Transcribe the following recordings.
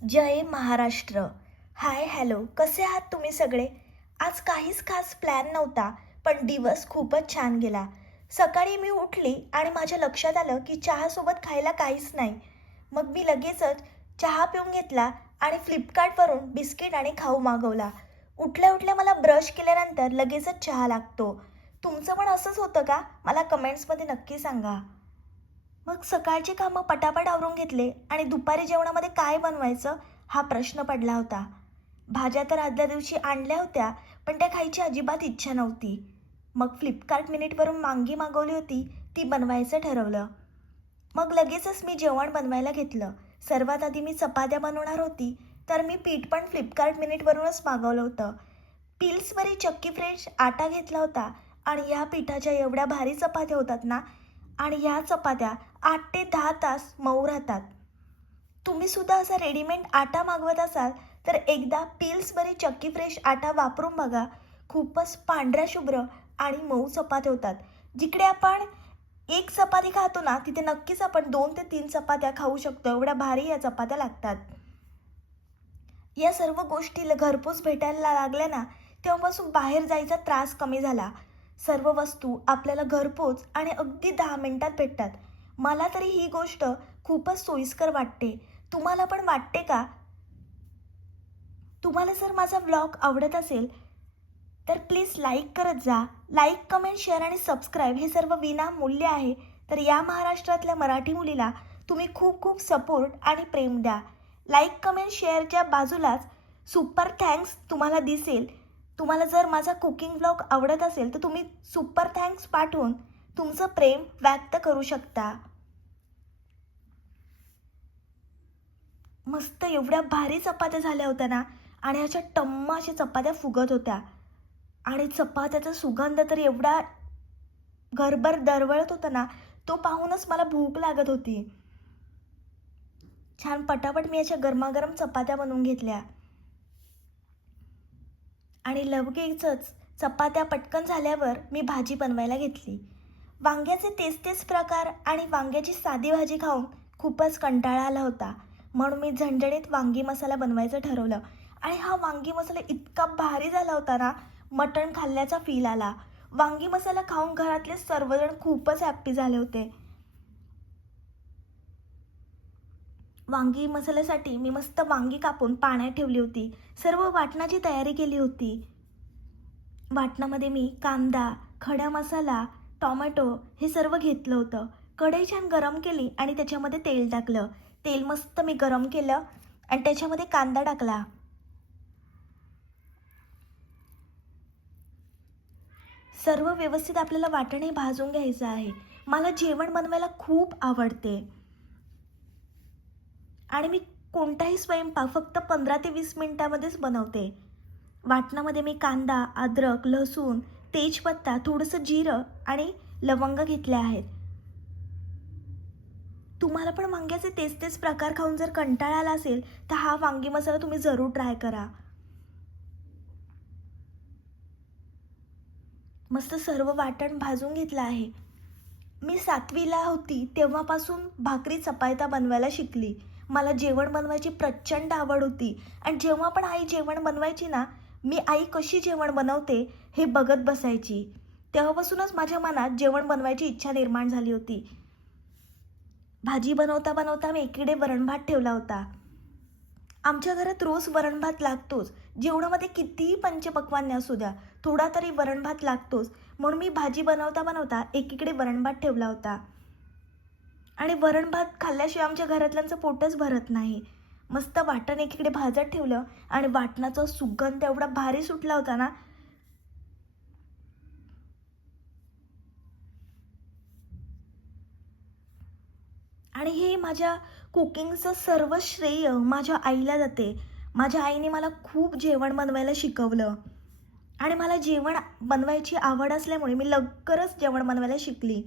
जय Maharashtra. Hi hello, कसे आहात तुम्ही सगळे? आज काहीच खास प्लॅन नव्हता, पण दिवस खूपच छान गेला. सकाळी मी उठली आणि माझ्या लक्षात आलं की चहासोबत खायला काहीच नाही. मग मी लगेचच चहा पिऊन घेतला आणि फ्लिपकार्टवरून बिस्किट आणि खाऊ मागवला. उठल्या उठल्या मला ब्रश केल्यानंतर लगेचच चहा लागतो. तुमचं पण असंच होतं का? मला कमेंट्समध्ये नक्की सांगा. मग सकाळची कामं पटापट आवरून घेतले आणि दुपारी जेवणामध्ये काय बनवायचं हा प्रश्न पडला होता. भाज्या तर आदल्या दिवशी आणल्या होत्या, पण त्या खायची अजिबात इच्छा नव्हती. मग फ्लिपकार्ट मिनिटवरून वांगी मागवली होती, ती बनवायचं ठरवलं. मग लगेचच मी जेवण बनवायला घेतलं. सर्वात आधी मी चपात्या बनवणार होती, तर मी पीठ पण फ्लिपकार्ट मिनिटवरूनच मागवलं होतं. पिल्सवरी चक्की फ्रेश आटा घेतला होता आणि ह्या पिठाच्या एवढ्या भारी चपात्या होतात ना, आणि ह्या चपात्या 8 ते 10 तास मऊ राहतात. तुम्ही सुद्धा असा रेडीमेड आटा मागवत असाल तर एकदा पिल्सवरी चक्की फ्रेश आटा वापरून बघा. खूपच पांढऱ्या शुभ्र आणि मऊ चपात्या होतात. जिकडे आपण एक चपाती खातो ना, तिथे नक्कीच आपण 2 ते 3 चपात्या खाऊ शकतो. एवढ्या भारी या चपात्या लागतात. या सर्व गोष्टी घरपोच भेटायला लागल्या ना, तेव्हापासून बाहेर जायचा त्रास कमी झाला. सर्व वस्तू आपल्याला घरपोच आणि अगदी 10 मिनिटात भेटतात. मला तरी ही गोष्ट खूपच सोयीस्कर वाटते. तुम्हाला पण वाटते का? तुम्हाला जर माझा व्लॉग आवडत असेल तर प्लीज लाईक करत जा. लाईक, कमेंट, शेअर आणि सबस्क्राईब हे सर्व विनामूल्य आहे. तर या महाराष्ट्रातल्या मराठी मुलीला तुम्ही खूप खूप सपोर्ट आणि प्रेम द्या. लाईक, कमेंट, शेअरच्या बाजूलाच सुपर थँक्स तुम्हाला दिसेल. तुम्हाला जर माझा कुकिंग व्लॉग आवडत असेल तर तुम्ही सुपर थँक्स पाठवून तुमचं प्रेम व्यक्त करू शकता. मस्त एवढ्या भारी चपात्या झाल्या होत्या ना, आणि अशा टम्म अशा चपात्या फुगत होत्या आणि चपात्याचा सुगंध तर एवढा घरभर दरवळत होता ना, तो पाहूनच मला भूक लागत होती. छान पटापट मी अशा गरमागरम चपात्या बनवून घेतल्या आणि लगेचच चपात्या पटकन झाल्यावर मी भाजी बनवायला घेतली. वांग्याचे तेच तेच प्रकार आणि वांग्याची साधी भाजी खाऊन खूपच कंटाळा आला होता. म्हणून मी झणझणीत वांगी मसाला बनवायचं ठरवलं आणि हा वांगी मसाला इतका भारी झाला होता ना, मटण खाल्ल्याचा फील आला. वांगी मसाला खाऊन घरातले सर्वजण खूपच हॅप्पी झाले होते. वांगी मसाल्यासाठी मी मस्त वांगी कापून पाण्यात ठेवली होती. सर्व वाटणाची तयारी केली होती. वाटणामध्ये मी कांदा, खडा मसाला, टोमॅटो हे सर्व घेतलं होतं. कढई छान गरम केली आणि त्याच्यामध्ये तेल टाकलं. तेल मस्त मी गरम केलं आणि त्याच्यामध्ये कांदा टाकला. सर्व व्यवस्थित आपल्याला वाटण हे भाजून घ्यायचं आहे. मला जेवण बनवायला खूप आवडते आणि मी कोणताही स्वयंपाक फक्त 15 ते 20 मिनिटामध्येच बनवते. वाटणामध्ये मी कांदा, अद्रक, लसूण, तेजपत्ता, थोडंसं जिरं आणि लवंग घेतले आहेत. तुम्हाला पण वांग्याचे तेच तेच प्रकार खाऊन जर कंटाळा आला असेल तर हा वांगी मसाला तुम्ही जरूर ट्राय करा. मस्त सर्व वाटण भाजून घेतलं आहे. मी 7वीला होती तेव्हापासून भाकरी चपात्या बनवायला शिकली. मला जेवण बनवायची प्रचंड आवड होती आणि जेव्हा पण आई जेवण बनवायची ना, मी आई कशी जेवण बनवते हे बघत बसायची. तेव्हापासूनच माझ्या मनात जेवण बनवायची इच्छा निर्माण झाली होती. भाजी बनवता बनवता मी एकीकडे वरण-भात ठेवला होता. आमच्या घरात रोज वरण-भात लागतोच. जेवणामध्ये कितीही पंचपक्वान्य असू द्या, थोडा तरी वरण-भात लागतोच. म्हणून मी भाजी बनवता बनवता एकीकडे वरण-भात ठेवला होता. आणि वरण-भात खाल्ल्याशिवाय आमच्या घरातल्यांचं पोटच भरत नाही. मस्त वाटण एकीकडे भाजत ठेवलं आणि वाटणाचा सुगंध एवढा भारी सुटला होता ना, आणि हे माझ्या कुकिंगचं सर्व श्रेय माझ्या आईला जाते. माझ्या आईने मला खूप जेवण बनवायला शिकवलं आणि मला जेवण बनवायची आवड असल्यामुळे मी लवकरच जेवण बनवायला शिकली.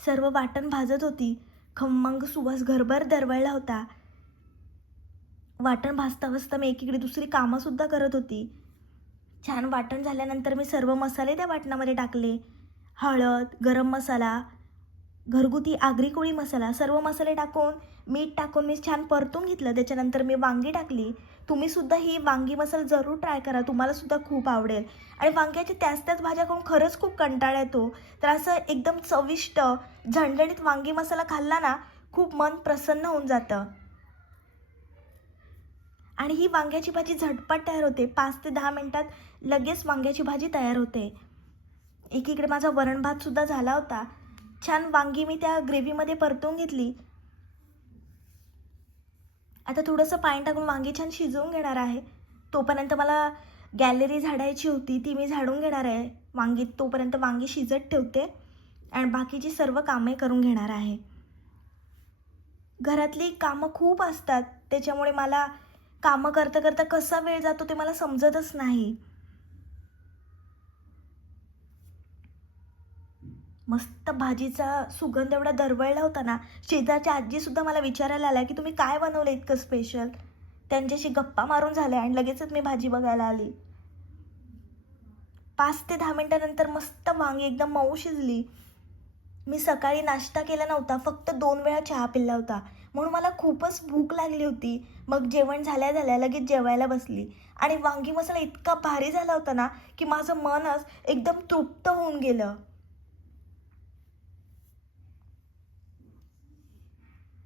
सर्व वाटण भाजत होती. खमंग सुवास घरभर दरवळला होता. वाटण भाजता भाजता मी एकीकडे दुसरी कामंसुद्धा करत होती. छान वाटण झाल्यानंतर मी सर्व मसाले त्या वाटणामध्ये टाकले. हळद, गरम मसाला, घरगुती आगरी कोळी मसाला, सर्व मसाले टाकून, मीठ टाकून मी छान परतून घेतलं. त्याच्यानंतर मी वांगी टाकली. तुम्हीसुद्धा ही वांगी मसाला जरूर ट्राय करा, तुम्हालासुद्धा खूप आवडेल. आणि वांग्याची त्याच भाज्या करून खरंच खूप कंटाळा येतो. तर असं एकदम चविष्ट, झणझणीत वांगी मसाला खाल्ला ना, खूप मन प्रसन्न होऊन जातं. आणि ही वांग्याची भाजी झटपट तयार होते. 5 ते 10 मिनिटात लगेच वांग्याची भाजी तयार होते. एकीकडे माझा वरण भातसुद्धा झाला होता. छान वांगी मी त्या ग्रेव्हीमध्ये परतून घेतली. आता थोडंसं पाणी टाकून वांगी छान शिजवून घेणार आहे. तोपर्यंत मला गॅलरी झाडायची होती, ती मी झाडून घेणार आहे. तोपर्यंत वांगी शिजत ठेवते आणि बाकीची सर्व कामे करून घेणार आहे. घरातली कामं खूप असतात, त्याच्यामुळे मला कामं करता करता कसा वेळ जातो ते मला समजतच नाही. मस्त भाजीचा सुगंध एवढा दरवळला होता ना, शेजारच्या आजीसुद्धा मला विचारायला आल्या, की तुम्ही काय बनवलं इतकं स्पेशल? त्यांच्याशी गप्पा मारून झाल्या आणि लगेचच मी भाजी बघायला आली. 5 ते 10 मिनिटानंतर मस्त वांगी एकदम मऊ शिजली. मी सकाळी नाश्ता केला नव्हता, फक्त 2 वेळा चहा पिला होता. म्हणून मला खूपच भूक लागली होती. मग जेवण झाल्या झाल्या लगेच जेवायला बसली आणि वांगी मसाला इतका भारी झाला होता ना, की माझं मनच एकदम तृप्त होऊन गेलं.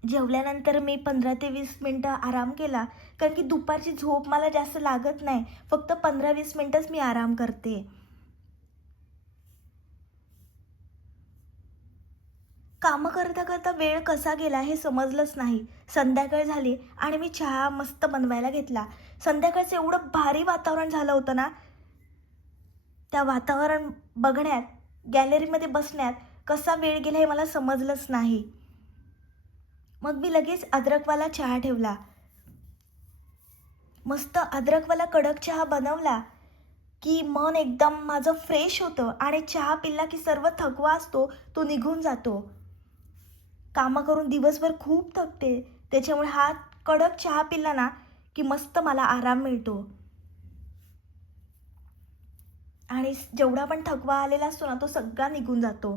जेवल्यानंतर मी 15 ते 20 मिनटं आराम केला. कारण की दुपारची झोप मला जास्त लागत नाही. फक्त 15-20 मिनटंच मी आराम करते. कामं करता करता वेळ कसा गेला हे समजलंच नाही. संध्याकाळ झाली आणि मी चहा मस्त बनवायला घेतला. संध्याकाळचं एवढं भारी वातावरण झालं होतं ना, त्या वातावरण बघण्यात, गॅलरीमध्ये बसण्यात कसा वेळ गेला हे मला समजलंच नाही. मग मी लगेच अद्रकवाला चहा ठेवला. मस्त अद्रकवाला कडक चहा बनवला, की मन एकदम माझं फ्रेश होतं आणि चहा पिला की सर्व थकवा असतो तो निघून जातो. कामं करून दिवसभर खूप थकते, त्याच्यामुळे हा कडक चहा पिला ना, की मस्त मला आराम मिळतो आणि जेवढा पण थकवा आलेला असतो ना, तो सगळा निघून जातो.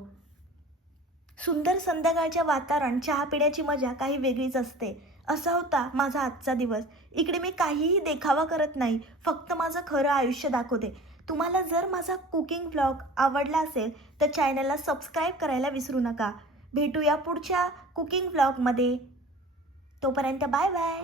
सुंदर संध्याकाळच्या वातावरण, चहा पिण्याची मजा काही वेगळीच असते. असा होता माझा आजचा दिवस. इकडे मी काहीही देखावा करत नाही, फक्त माझं खरं आयुष्य दाखवते. तुम्हाला जर माझा कुकिंग व्लॉग आवडला असेल तर चॅनलला सबस्क्राईब करायला विसरू नका. भेटूया पुढच्या कुकिंग व्लॉगमध्ये. तोपर्यंत बाय बाय.